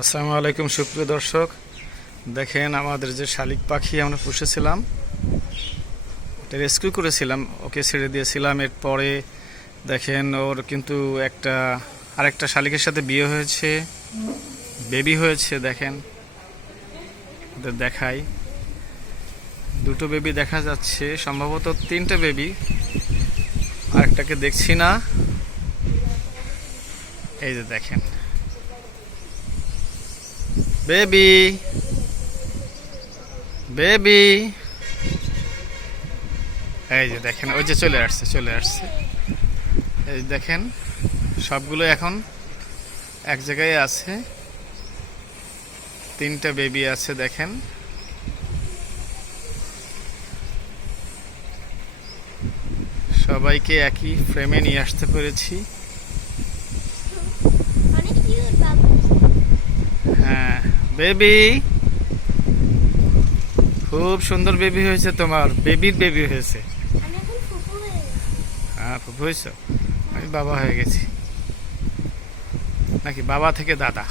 আসসালামু আলাইকুম সুপ্রিয় দর্শক, দেখেন আমাদের যে শালিক পাখি আমরা পুষেছিলাম, এটা রেস্কিউ করেছিলাম, ওকে ছেড়ে দিয়েছিলাম। এরপরে দেখেন ওর কিন্তু আরেকটা শালিকের সাথে বিয়ে হয়েছে, বেবি হয়েছে। দেখেন ওদের দেখাই, দুটো বেবি দেখা যাচ্ছে, সম্ভবত তিনটা বেবি, আরেকটাকে দেখছি না। এই যে দেখেন বেবি বেবি, এই যে দেখেন, ওই যে চলে আসছে। এই দেখেন সবগুলো এখন এক জায়গায় আছে, তিনটা বেবি আছে। দেখেন সবাইকে একই ফ্রেমে নিয়ে আসতে পেরেছি। হ্যাঁ বেবি, খুব সুন্দর বেবি হয়েছে তোমার, বেবির বেবি হয়েছে। হ্যাঁ ফুপু হয়েছ, আমি বাবা হয়ে গেছি নাকি, বাবা থেকে দাদা।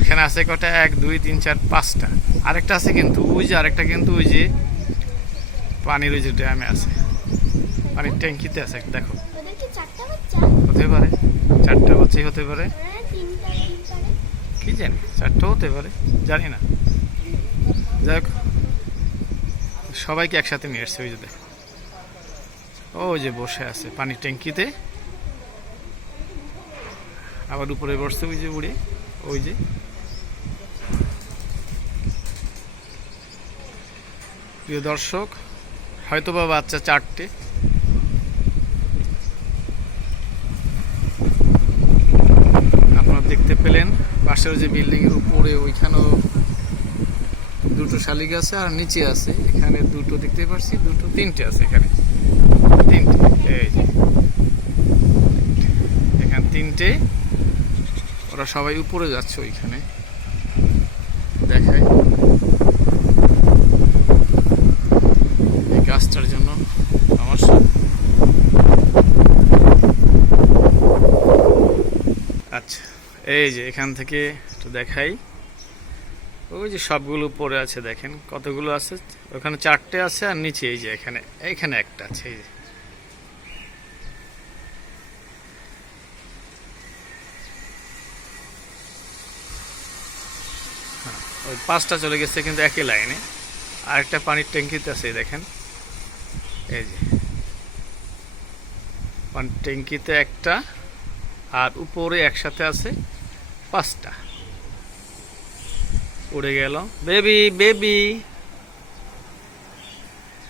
এখানে আছে কটা, 1 2 3 4 5টা। আরেকটা আছে কিন্তু ওই যে, আরেকটা কিন্তু ওই যে পানির ওই যে ড্যামে আছে, পানির ট্যাঙ্কিতে আছে। দেখো হতে পারে, 4টা বাচ্চাই হতে পারে, কি জানি 4টাও হতে পারে, জানি না। যাই হোক, সবাইকে একসাথে নিয়ে এসছে। ওই যে দেখো, ওই যে বসে আছে পানির ট্যাঙ্কিতে, আবার উপরে বসছে ওই যে উড়ে। ওই যে প্রিয় দর্শক, হয়তো বা বাচ্চা 4টে। আপনারা দেখতে পেলেন পাশের যে বিল্ডিং এর উপরে, ওইখানেও দুটো শালিক আছে, আর নিচে আছে এখানে দুটো দেখতে পাচ্ছি, তিনটে আছে এখানে, তিনটে। এই যে এখানে তিনটে, ওরা সবাই উপরে যাচ্ছে ওইখানে, দেখায় এই গাছটার জন্য সমস্যা। আচ্ছা, এই যে এখান থেকে একটু দেখাই, ওই যে সবগুলো উপরে আছে, দেখেন কতগুলো আছে। ওখানে 4টে আছে, আর নিচে এই যে এখানে একটা আছে। এই যে হ্যাঁ, ওই 5টা চলে গেছে কিন্তু একই লাইনে। আরেকটা পানির ট্যাঙ্কিতে আছে, দেখেন এই যে পানির ট্যাঙ্কিতে একটা, আর উপরে একসাথে আছে 5টা। উড়ে গেল বেবি বেবি,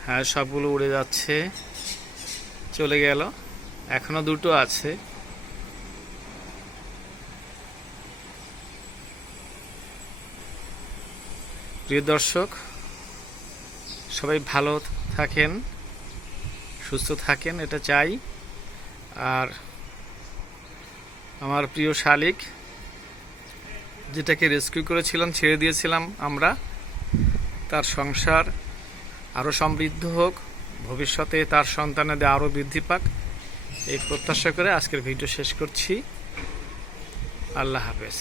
হ্যাঁ সবগুলো উড়ে যাচ্ছে, চলে গেল। এখনো দুটো আছে। প্রিয় দর্শক, সবাই ভালো থাকেন, সুস্থ থাকেন, এটা চাই। আর আমার প্রিয় শালিক, যেটাকে রেস্কিউ করেছিলাম, ছেড়ে দিয়েছিলাম আমরা, তার সংসার আরও সমৃদ্ধ হোক, ভবিষ্যতে তার সন্তানেদের আরও বৃদ্ধি পাক, এই প্রত্যাশা করে আজকের ভিডিও শেষ করছি। আল্লাহ হাফেজ।